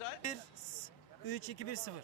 Yüksel. 3 2 1 0.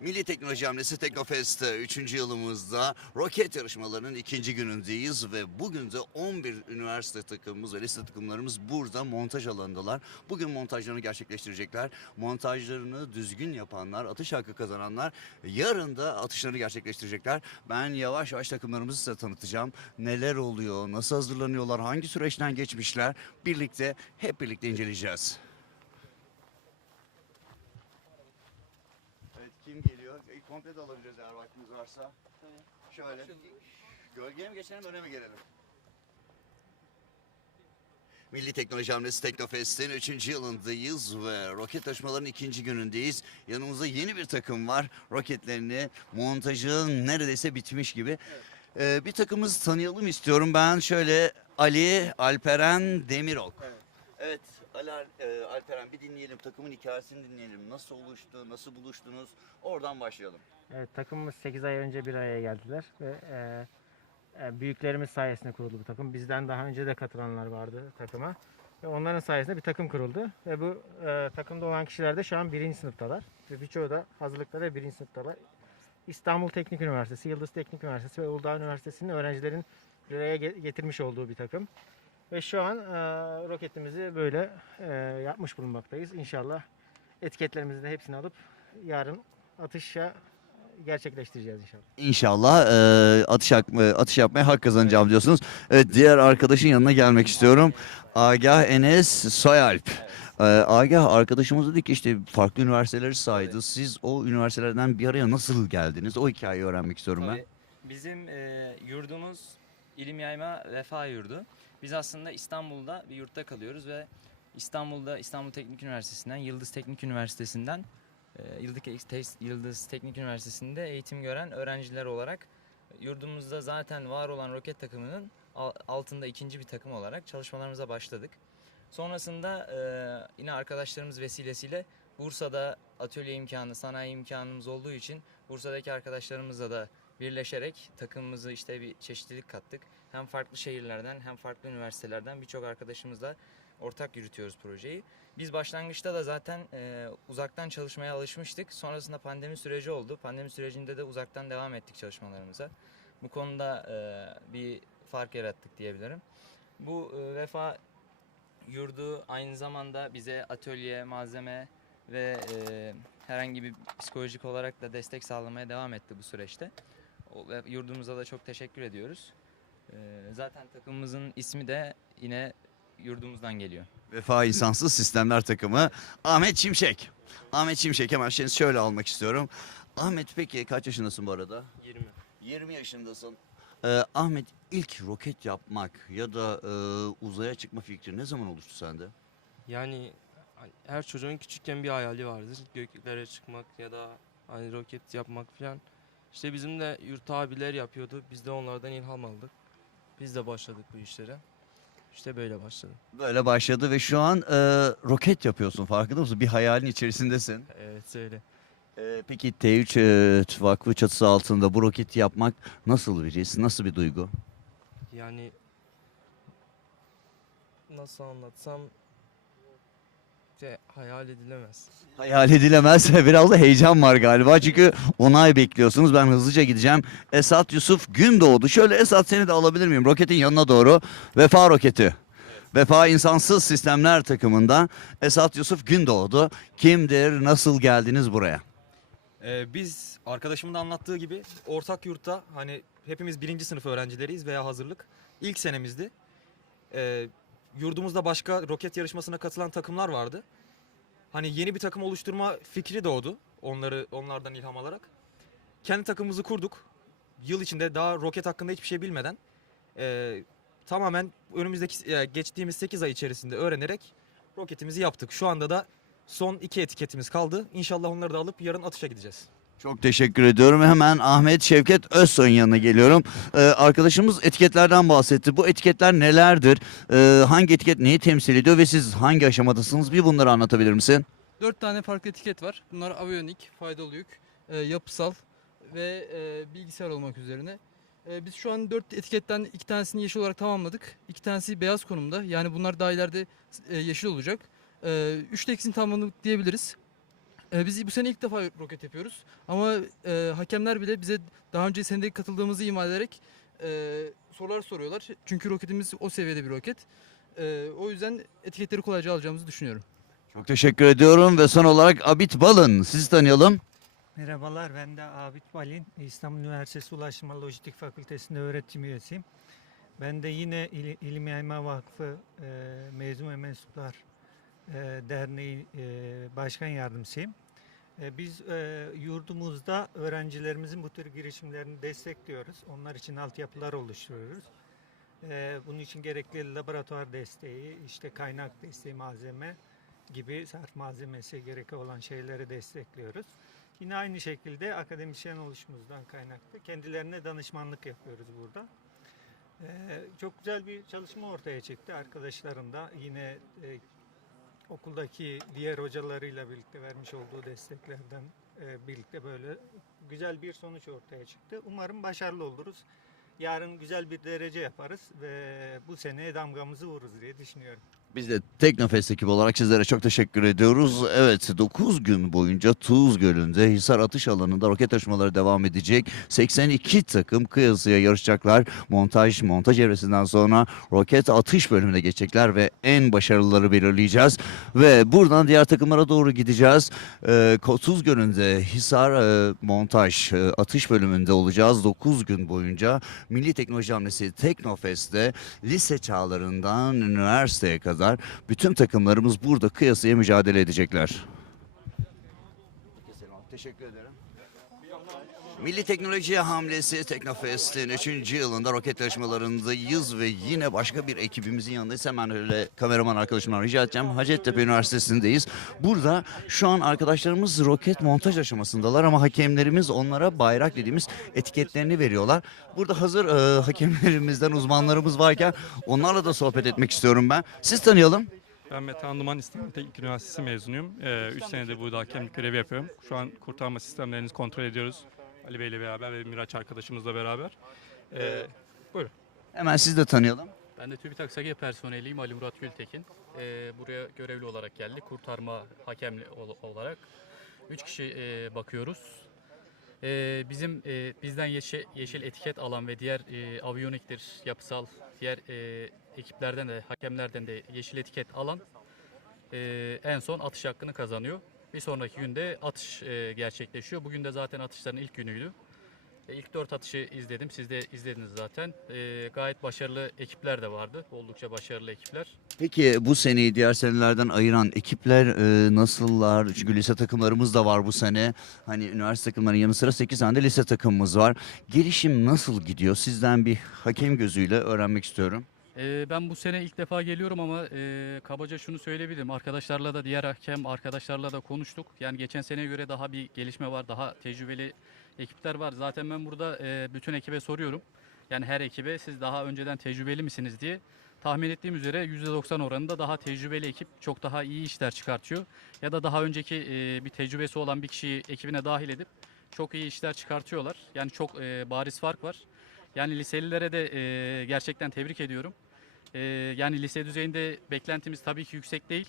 Milli Teknoloji Hamlesi Teknofest 3. yılımızda roket yarışmalarının ikinci günündeyiz ve bugün de 11 üniversite takımımız ve lise takımlarımız burada montaj alanındalar. Bugün montajlarını gerçekleştirecekler. Montajlarını düzgün yapanlar, atış hakkı kazananlar yarın da atışlarını gerçekleştirecekler. Ben yavaş yavaş takımlarımızı size tanıtacağım. Neler oluyor, nasıl hazırlanıyorlar, hangi süreçten geçmişler birlikte hep birlikte inceleyeceğiz. Kim geliyor? E, komple de alabiliriz eğer vaktimiz varsa. Şöyle. Gölgeye mi geçelim öne mi gelelim? Milli Teknoloji Hamlesi Teknofest'in 3. yılındayız ve roket taşımalarının ikinci günündeyiz. Yanımızda yeni bir takım var. Roketlerini montajı neredeyse bitmiş gibi. Ee, bir takımımızı tanıyalım istiyorum. Ben şöyle Ali Alperen Demirok. Evet. Evet Ali Al- e, Alperen bir dinleyelim. Takımın hikayesini dinleyelim. Nasıl oluştu, nasıl buluştunuz? Oradan başlayalım. Evet, takımımız 8 ay önce bir araya geldiler ve e, e, büyüklerimiz sayesinde kuruldu bu takım. Bizden daha önce de katılanlar vardı takıma. Ve onların sayesinde bir takım kuruldu. Ve bu e, takımda olan kişiler de şu an birinci sınıftalar. Ve birçoğu da hazırlıkta da birinci sınıftalar. İstanbul Teknik Üniversitesi, Yıldız Teknik Üniversitesi ve Uludağ Üniversitesi'nin öğrencilerin bir araya ge- getirmiş olduğu bir takım. Ve şu an e, roketimizi böyle e, yapmış bulunmaktayız. İnşallah etiketlerimizi de hepsini alıp yarın atışa gerçekleştireceğiz inşallah. İnşallah e, atış, e, atış yapmaya hak kazanacağım diyorsunuz. Evet diğer arkadaşın yanına gelmek istiyorum. Agah Enes Soyalp. E, Agah arkadaşımız dedi ki işte farklı üniversiteleri saydı. Siz o üniversitelerden bir araya nasıl geldiniz? O hikayeyi öğrenmek istiyorum ben. Tabii, Bizim e, yurdumuz İlim Yayma Vefa Yurdu. Biz aslında İstanbul'da bir yurtta kalıyoruz ve İstanbul'da İstanbul Teknik Üniversitesi'nden, Yıldız Teknik Üniversitesi'nden, e, Yıldız, Te- Yıldız Teknik Üniversitesi'nde eğitim gören öğrenciler olarak yurdumuzda zaten var olan roket takımının al- altında ikinci bir takım olarak çalışmalarımıza başladık. Sonrasında e, yine arkadaşlarımız vesilesiyle Bursa'da atölye imkanı, sanayi imkanımız olduğu için Bursa'daki arkadaşlarımızla da birleşerek takımımızı işte bir çeşitlilik kattık. Hem farklı şehirlerden hem farklı üniversitelerden birçok arkadaşımızla ortak yürütüyoruz projeyi. Biz başlangıçta da zaten e, uzaktan çalışmaya alışmıştık. Sonrasında pandemi süreci oldu. Pandemi sürecinde de uzaktan devam ettik çalışmalarımıza. Bu konuda e, bir fark yarattık diyebilirim. Bu e, vefa yurdu aynı zamanda bize atölye, malzeme ve e, herhangi bir psikolojik olarak da destek sağlamaya devam etti bu süreçte. Yurdumuza da çok teşekkür ediyoruz. E, zaten takımımızın ismi de yine yurdumuzdan geliyor. Vefa İnsansız Sistemler takımı Ahmet Şimşek. Ahmet Şimşek hemen seni şöyle almak istiyorum. Ahmet peki kaç yaşındasın bu arada? 20. 20 yaşındasın. Ee, Ahmet ilk roket yapmak ya da e, uzaya çıkma fikri ne zaman oluştu sende? Yani hani her çocuğun küçükken bir hayali vardır. Göklere çıkmak ya da hani roket yapmak falan. İşte bizim de yurt abiler yapıyordu. Biz de onlardan ilham aldık. Biz de başladık bu işlere. İşte böyle başladı. Böyle başladı ve şu an e, roket yapıyorsun farkında mısın? Bir hayalin içerisindesin. Evet öyle. Ee, peki T3 e, Vakfı çatısı altında bu roketi yapmak nasıl bir his, nasıl bir duygu? Yani nasıl anlatsam şey, hayal edilemez. Hayal edilemez. Biraz da heyecan var galiba. Çünkü onay bekliyorsunuz. Ben hızlıca gideceğim. Esat Yusuf Gündoğdu. Şöyle Esat seni de alabilir miyim? Roketin yanına doğru. Vefa roketi. Vefa İnsansız Sistemler takımından Esat Yusuf Gündoğdu. Kimdir? Nasıl geldiniz buraya? Ee, biz arkadaşımın da anlattığı gibi ortak yurtta hani hepimiz birinci sınıf öğrencileriyiz veya hazırlık. İlk senemizdi. Ee, yurdumuzda başka roket yarışmasına katılan takımlar vardı. Hani yeni bir takım oluşturma fikri doğdu. Onları onlardan ilham alarak. Kendi takımımızı kurduk. Yıl içinde daha roket hakkında hiçbir şey bilmeden ee, tamamen önümüzdeki e, geçtiğimiz 8 ay içerisinde öğrenerek roketimizi yaptık. Şu anda da son iki etiketimiz kaldı. İnşallah onları da alıp yarın atışa gideceğiz. Çok teşekkür ediyorum. Hemen Ahmet Şevket Özsoy'un yanına geliyorum. Ee, arkadaşımız etiketlerden bahsetti. Bu etiketler nelerdir? Ee, hangi etiket neyi temsil ediyor ve siz hangi aşamadasınız? Bir bunları anlatabilir misin? Dört tane farklı etiket var. Bunlar aviyonik, faydalı yük, e, yapısal ve e, bilgisayar olmak üzerine. E, biz şu an dört etiketten iki tanesini yeşil olarak tamamladık. İki tanesi beyaz konumda. Yani bunlar daha ileride e, yeşil olacak. E, üç de ikisini tamamladık diyebiliriz. E, biz bu sene ilk defa roket yapıyoruz. Ama e, hakemler bile bize daha önce senede katıldığımızı ima ederek e, sorular soruyorlar. Çünkü roketimiz o seviyede bir roket. E, o yüzden etiketleri kolayca alacağımızı düşünüyorum. Çok teşekkür ediyorum ve son olarak Abit Balın. Sizi tanıyalım. Merhabalar, ben de Abid Balin. İstanbul Üniversitesi Ulaştırma Lojistik Fakültesi'nde öğretim üyesiyim. Ben de yine İl- İlim Yayma Vakfı e, Mezun ve Mensuplar Derneği e, Başkan Yardımcısıyım. E, biz e, yurdumuzda öğrencilerimizin bu tür girişimlerini destekliyoruz. Onlar için altyapılar oluşturuyoruz. E, bunun için gerekli laboratuvar desteği, işte kaynak desteği, malzeme gibi sarf malzemesi gerek olan şeyleri destekliyoruz. Yine aynı şekilde akademisyen oluşumuzdan kaynaklı kendilerine danışmanlık yapıyoruz burada. Ee, çok güzel bir çalışma ortaya çıktı. Arkadaşlarım da yine e, okuldaki diğer hocalarıyla birlikte vermiş olduğu desteklerden e, birlikte böyle güzel bir sonuç ortaya çıktı. Umarım başarılı oluruz. Yarın güzel bir derece yaparız ve bu seneye damgamızı vururuz diye düşünüyorum. Biz de Teknofest ekibi olarak sizlere çok teşekkür ediyoruz. Evet 9 gün boyunca Tuz Gölü'nde Hisar Atış Alanı'nda roket taşımaları devam edecek. 82 takım kıyasıya yarışacaklar. Montaj, montaj evresinden sonra roket atış bölümüne geçecekler ve en başarılıları belirleyeceğiz. Ve buradan diğer takımlara doğru gideceğiz. Ee, Tuz Gölü'nde Hisar e, montaj e, atış bölümünde olacağız 9 gün boyunca. Milli Teknoloji Hamlesi Teknofest'te lise çağlarından üniversiteye kadar bütün takımlarımız burada kıyasıya mücadele edecekler. Teşekkür ederim. Milli Teknoloji Hamlesi Teknofest'in 3. yılında roket yarışmalarındayız ve yine başka bir ekibimizin yanındayız. Hemen öyle kameraman arkadaşımdan rica edeceğim. Hacettepe Üniversitesi'ndeyiz. Burada şu an arkadaşlarımız roket montaj aşamasındalar ama hakemlerimiz onlara bayrak dediğimiz etiketlerini veriyorlar. Burada hazır e, hakemlerimizden uzmanlarımız varken onlarla da sohbet etmek istiyorum ben. Siz tanıyalım. Ben Metehan Duman İstanbul Teknik Üniversitesi mezunuyum. 3 senedir burada hakemlik görevi yapıyorum. Şu an kurtarma sistemlerini kontrol ediyoruz. Ali Bey ile beraber ve Miraç arkadaşımızla beraber. Ee, Hemen siz de tanıyalım. Ben de TÜBİTAK SAGE personeliyim Ali Murat Gültekin. Ee, buraya görevli olarak geldik. Kurtarma hakemli ol- olarak. Üç kişi e, bakıyoruz. Ee, bizim e, bizden yeşil, yeşil etiket alan ve diğer e, aviyoniktir, yapısal, diğer e, ekiplerden de, hakemlerden de yeşil etiket alan e, en son atış hakkını kazanıyor. Bir sonraki günde atış e, gerçekleşiyor. Bugün de zaten atışların ilk günüydü. E, İlk dört atışı izledim. Siz de izlediniz zaten. E, gayet başarılı ekipler de vardı. Oldukça başarılı ekipler. Peki bu seneyi diğer senelerden ayıran ekipler e, nasıllar? Çünkü lise takımlarımız da var bu sene. Hani üniversite takımlarının yanı sıra 8 tane de lise takımımız var. Gelişim nasıl gidiyor? Sizden bir hakem gözüyle öğrenmek istiyorum. E, ben bu sene ilk defa geliyorum ama e, kabaca şunu söyleyebilirim. Arkadaşlarla da diğer hakem arkadaşlarla da konuştuk. Yani geçen seneye göre daha bir gelişme var. Daha tecrübeli ekipler var. Zaten ben burada e, bütün ekibe soruyorum. Yani her ekibe siz daha önceden tecrübeli misiniz diye. Tahmin ettiğim üzere %90 oranında daha tecrübeli ekip çok daha iyi işler çıkartıyor. Ya da daha önceki e, bir tecrübesi olan bir kişiyi ekibine dahil edip çok iyi işler çıkartıyorlar. Yani çok e, bariz fark var. Yani liselilere de gerçekten tebrik ediyorum. E, yani lise düzeyinde beklentimiz tabii ki yüksek değil.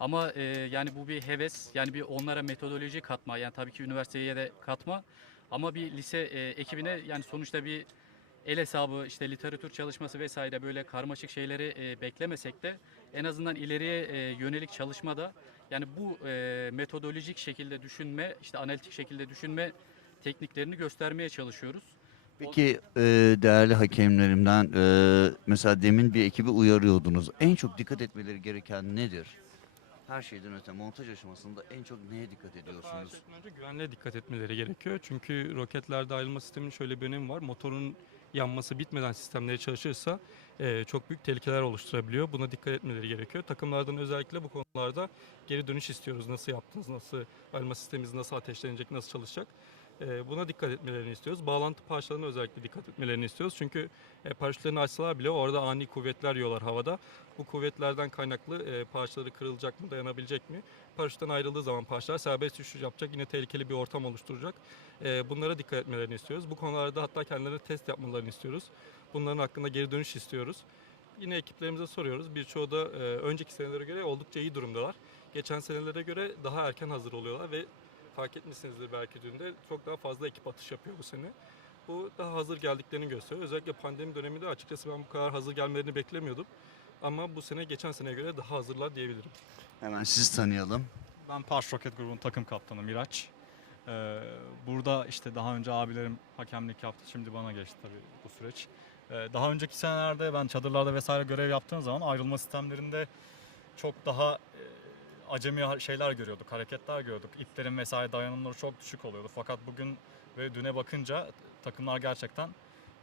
Ama e, yani bu bir heves, yani bir onlara metodoloji katma, yani tabii ki üniversiteye de katma. Ama bir lise e, ekibine yani sonuçta bir el hesabı, işte literatür çalışması vesaire böyle karmaşık şeyleri e, beklemesek de en azından ileriye e, yönelik çalışmada yani bu e, metodolojik şekilde düşünme, işte analitik şekilde düşünme tekniklerini göstermeye çalışıyoruz. Peki e, değerli hakemlerimden e, mesela demin bir ekibi uyarıyordunuz. En çok dikkat etmeleri gereken nedir? Her şeyden öte montaj aşamasında en çok neye dikkat ediyorsunuz? şeyden önce güvenliğe dikkat etmeleri gerekiyor. Çünkü roketlerde ayrılma sisteminin şöyle bir önemi var. Motorun yanması bitmeden sistemleri çalışırsa e, çok büyük tehlikeler oluşturabiliyor. Buna dikkat etmeleri gerekiyor. Takımlardan özellikle bu konularda geri dönüş istiyoruz. Nasıl yaptınız, nasıl ayrılma sistemimiz nasıl ateşlenecek, nasıl çalışacak? E, buna dikkat etmelerini istiyoruz. Bağlantı parçalarına özellikle dikkat etmelerini istiyoruz. Çünkü e, paraşütlerini açsalar bile orada ani kuvvetler yiyorlar havada. Bu kuvvetlerden kaynaklı e, parçaları kırılacak mı, dayanabilecek mi? Paraşütten ayrıldığı zaman parçalar serbest düşüş yapacak. Yine tehlikeli bir ortam oluşturacak. E, bunlara dikkat etmelerini istiyoruz. Bu konularda hatta kendilerine test yapmalarını istiyoruz. Bunların hakkında geri dönüş istiyoruz. yine ekiplerimize soruyoruz. Birçoğu da önceki senelere göre oldukça iyi durumdalar. Geçen senelere göre daha erken hazır oluyorlar ve fark etmişsinizdir belki dün de çok daha fazla ekip atış yapıyor bu sene. Bu daha hazır geldiklerini gösteriyor. Özellikle pandemi döneminde açıkçası ben bu kadar hazır gelmelerini beklemiyordum. Ama bu sene geçen seneye göre daha hazırlar diyebilirim. Hemen sizi tanıyalım. Ben Pars Roket grubunun takım kaptanı Miraç. Ee, burada işte daha önce abilerim hakemlik yaptı. Şimdi bana geçti tabii bu süreç. Ee, daha önceki senelerde ben çadırlarda vesaire görev yaptığım zaman ayrılma sistemlerinde çok daha e, acemi şeyler görüyorduk, hareketler görüyorduk. İplerin vesaire dayanımları çok düşük oluyordu. Fakat bugün ve düne bakınca takımlar gerçekten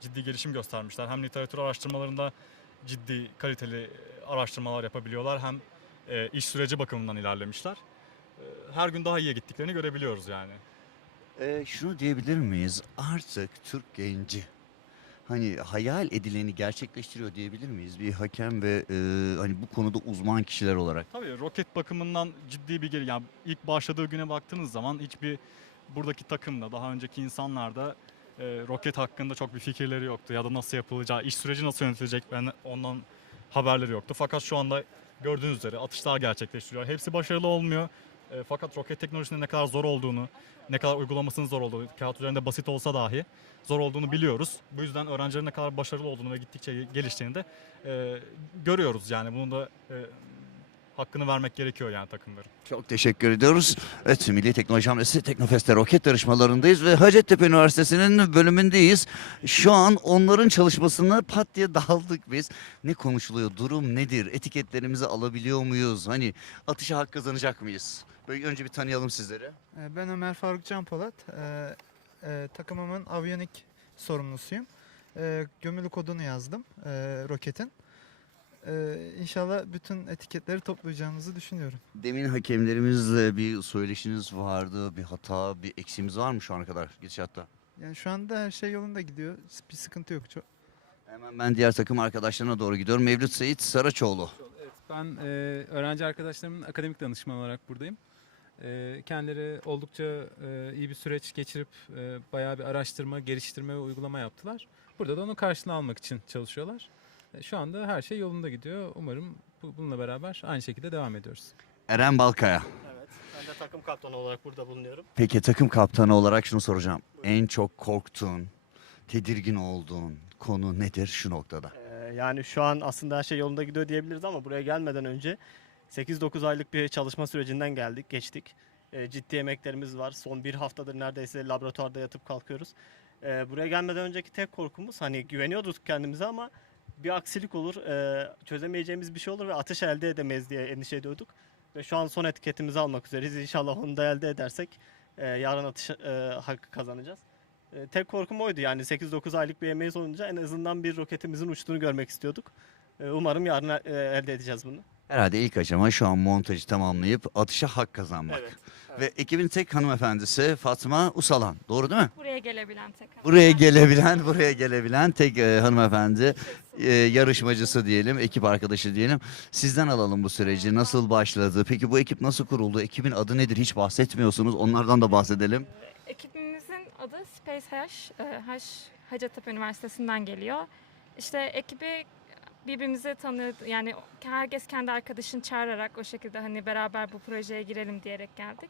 ciddi gelişim göstermişler. Hem literatür araştırmalarında ciddi kaliteli e, araştırmalar yapabiliyorlar hem e, iş süreci bakımından ilerlemişler. E, Her gün daha iyiye gittiklerini görebiliyoruz yani. Ee, şunu diyebilir miyiz? Artık Türk genci hani hayal edileni gerçekleştiriyor diyebilir miyiz? Bir hakem ve e, hani bu konuda uzman kişiler olarak. Tabii roket bakımından ciddi bir geri. Yani ilk başladığı güne baktığınız zaman hiçbir buradaki takımda daha önceki insanlarda e, roket hakkında çok bir fikirleri yoktu ya da nasıl yapılacağı, iş süreci nasıl yönetilecek ben ondan haberleri yoktu. Fakat şu anda gördüğünüz üzere atışlar gerçekleştiriyor. Hepsi başarılı olmuyor. E, fakat roket teknolojisinin ne kadar zor olduğunu, ne kadar uygulamasının zor olduğunu, kağıt üzerinde basit olsa dahi zor olduğunu biliyoruz. Bu yüzden öğrencilerin ne kadar başarılı olduğunu ve gittikçe geliştiğini de e, görüyoruz yani. Bunu da e, hakkını vermek gerekiyor yani takımların. Çok teşekkür ediyoruz. Evet Milli Teknoloji Hamlesi Teknofest'te roket yarışmalarındayız ve Hacettepe Üniversitesi'nin bölümündeyiz. Şu an onların çalışmasını pat diye daldık biz. Ne konuşuluyor? Durum nedir? Etiketlerimizi alabiliyor muyuz? Hani atışa hak kazanacak mıyız? Böyle önce bir tanıyalım sizleri. Ee, Ben Ömer Faruk Can Polat. Ee, e, takımımın aviyonik sorumlusuyum. Ee, gömülü kodunu yazdım e, roketin. Ee, inşallah bütün etiketleri toplayacağımızı düşünüyorum. Demin hakemlerimizle bir söyleşiniz vardı. Bir hata, bir eksiğimiz var mı şu ana kadar gidişatta? Yani şu anda her şey yolunda gidiyor. Bir sıkıntı yok. Çok. Hemen ben diğer takım arkadaşlarına doğru gidiyorum. Mevlüt Seyit Saraçoğlu. Evet, ben e, öğrenci arkadaşlarımın akademik danışman olarak buradayım. E, kendileri oldukça e, iyi bir süreç geçirip e, bayağı bir araştırma, geliştirme ve uygulama yaptılar. Burada da onun karşılığını almak için çalışıyorlar. E, şu anda her şey yolunda gidiyor. Umarım bu, bununla beraber aynı şekilde devam ediyoruz. Eren Balkaya. Evet. Ben de takım kaptanı olarak burada bulunuyorum. Peki takım kaptanı olarak şunu soracağım. En çok korktuğun, tedirgin olduğun konu nedir şu noktada? Ee, yani şu an aslında her şey yolunda gidiyor diyebiliriz ama buraya gelmeden önce 8-9 aylık bir çalışma sürecinden geldik, geçtik. Ee, ciddi emeklerimiz var. Son bir haftadır neredeyse laboratuvarda yatıp kalkıyoruz. Ee, buraya gelmeden önceki tek korkumuz hani güveniyorduk kendimize ama bir aksilik olur, e, çözemeyeceğimiz bir şey olur ve atış elde edemeyiz diye endişe ediyorduk. Ve şu an son etiketimizi almak üzereyiz. İnşallah onu da elde edersek e, yarın atış e, hakkı kazanacağız. E, tek korkum oydu yani 8-9 aylık bir emeğiz olunca en azından bir roketimizin uçtuğunu görmek istiyorduk. Umarım yarın elde edeceğiz bunu. Herhalde ilk aşama şu an montajı tamamlayıp atışa hak kazanmak. Evet, Ve ekibin tek hanımefendisi Fatma Usalan. Doğru değil mi? Buraya gelebilen tek Buraya gelebilen, buraya gelebilen tek e, hanımefendi e, yarışmacısı diyelim, ekip arkadaşı diyelim. Sizden alalım bu süreci. Nasıl başladı? Peki bu ekip nasıl kuruldu? Ekibin adı nedir? Hiç bahsetmiyorsunuz. Onlardan da bahsedelim. Ekibimizin adı Space Hash. Ee, Hash Hacettepe Üniversitesi'nden geliyor. İşte ekibi birbirimizi tanı yani herkes kendi arkadaşını çağırarak o şekilde hani beraber bu projeye girelim diyerek geldik.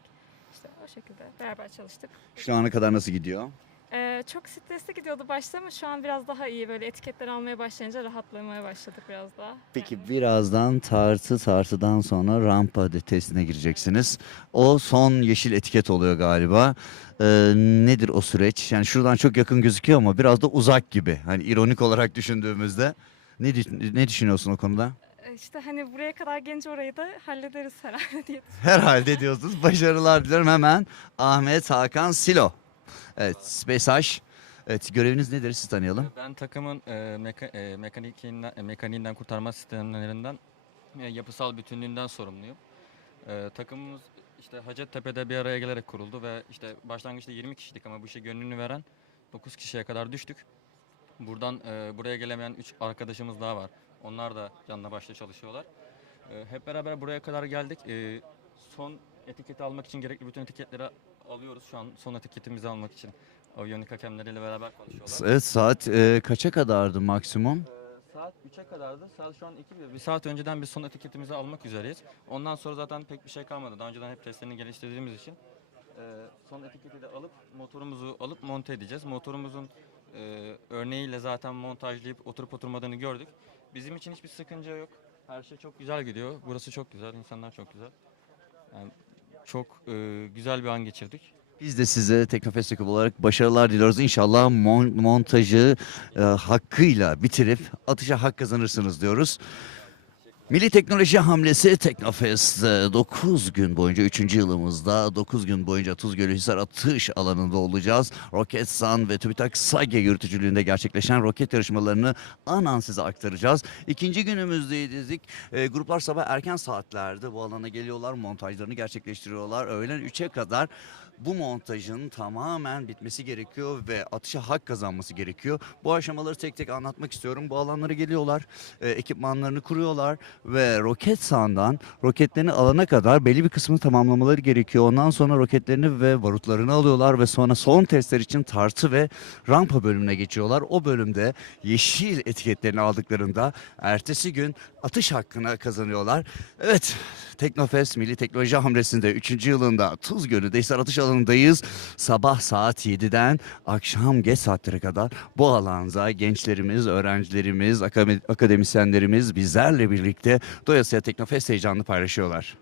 İşte o şekilde beraber çalıştık. Şu ana kadar nasıl gidiyor? Ee, çok stresli gidiyordu başta ama şu an biraz daha iyi. Böyle etiketler almaya başlayınca rahatlamaya başladık biraz daha. Peki birazdan tartı tartıdan sonra rampa testine gireceksiniz. O son yeşil etiket oluyor galiba. Ee, nedir o süreç? Yani şuradan çok yakın gözüküyor ama biraz da uzak gibi. Hani ironik olarak düşündüğümüzde. Ne, ne düşünüyorsun o konuda? Ee, İşte hani buraya kadar gelince orayı da hallederiz herhalde diye Herhalde diyorsunuz. Başarılar dilerim hemen. Ahmet Hakan Silo. Evet, Space Evet, göreviniz nedir? Siz tanıyalım. Ben takımın e, meka- e, mekanikinden, e, mekaniğinden kurtarma sistemlerinden e, yapısal bütünlüğünden sorumluyum. E, takımımız işte Hacettepe'de bir araya gelerek kuruldu ve işte başlangıçta 20 kişilik ama bu işe gönlünü veren 9 kişiye kadar düştük. Buradan e, buraya gelemeyen 3 arkadaşımız daha var. Onlar da canla başla çalışıyorlar. E, hep beraber buraya kadar geldik. E, son etiketi almak için gerekli bütün etiketleri alıyoruz. Şu an son etiketimizi almak için aviyonik hakemleriyle beraber konuşuyorlar. Evet, saat e, kaça kadardı maksimum? Ee, saat 3'e kadardı. Saat şu an 2 Bir saat önceden biz son etiketimizi almak üzereyiz. Ondan sonra zaten pek bir şey kalmadı. Daha önceden hep testlerini geliştirdiğimiz için. e, son etiketi de alıp motorumuzu alıp monte edeceğiz. Motorumuzun e, örneğiyle zaten montajlayıp oturup oturmadığını gördük. Bizim için hiçbir sakınca yok. Her şey çok güzel gidiyor. Burası çok güzel, insanlar çok güzel. Yani çok e, güzel bir an geçirdik. Biz de size Teknofest ekibi olarak başarılar diliyoruz. İnşallah mon- montajı e, hakkıyla bitirip atışa hak kazanırsınız diyoruz. Milli Teknoloji Hamlesi Teknofest 9 gün boyunca 3. yılımızda 9 gün boyunca Tuzgölü Hisar atış alanında olacağız. Roketsan ve TÜBİTAK SAGE yürütücülüğünde gerçekleşen roket yarışmalarını an size aktaracağız. İkinci günümüzdeydik. E, gruplar sabah erken saatlerde bu alana geliyorlar, montajlarını gerçekleştiriyorlar. Öğlen 3'e kadar bu montajın tamamen bitmesi gerekiyor ve atışa hak kazanması gerekiyor. Bu aşamaları tek tek anlatmak istiyorum. Bu alanlara geliyorlar, e, ekipmanlarını kuruyorlar ve roket sahandan roketlerini alana kadar belli bir kısmını tamamlamaları gerekiyor. Ondan sonra roketlerini ve barutlarını alıyorlar ve sonra son testler için tartı ve rampa bölümüne geçiyorlar. O bölümde yeşil etiketlerini aldıklarında ertesi gün atış hakkını kazanıyorlar. Evet, Teknofest Milli Teknoloji Hamlesi'nde 3. yılında Tuzgölü'de Hisar Atış alanındayız. Sabah saat 7'den akşam geç saatlere kadar bu alanza gençlerimiz, öğrencilerimiz, akademisyenlerimiz bizlerle birlikte Doyasıya Teknofest heyecanını paylaşıyorlar.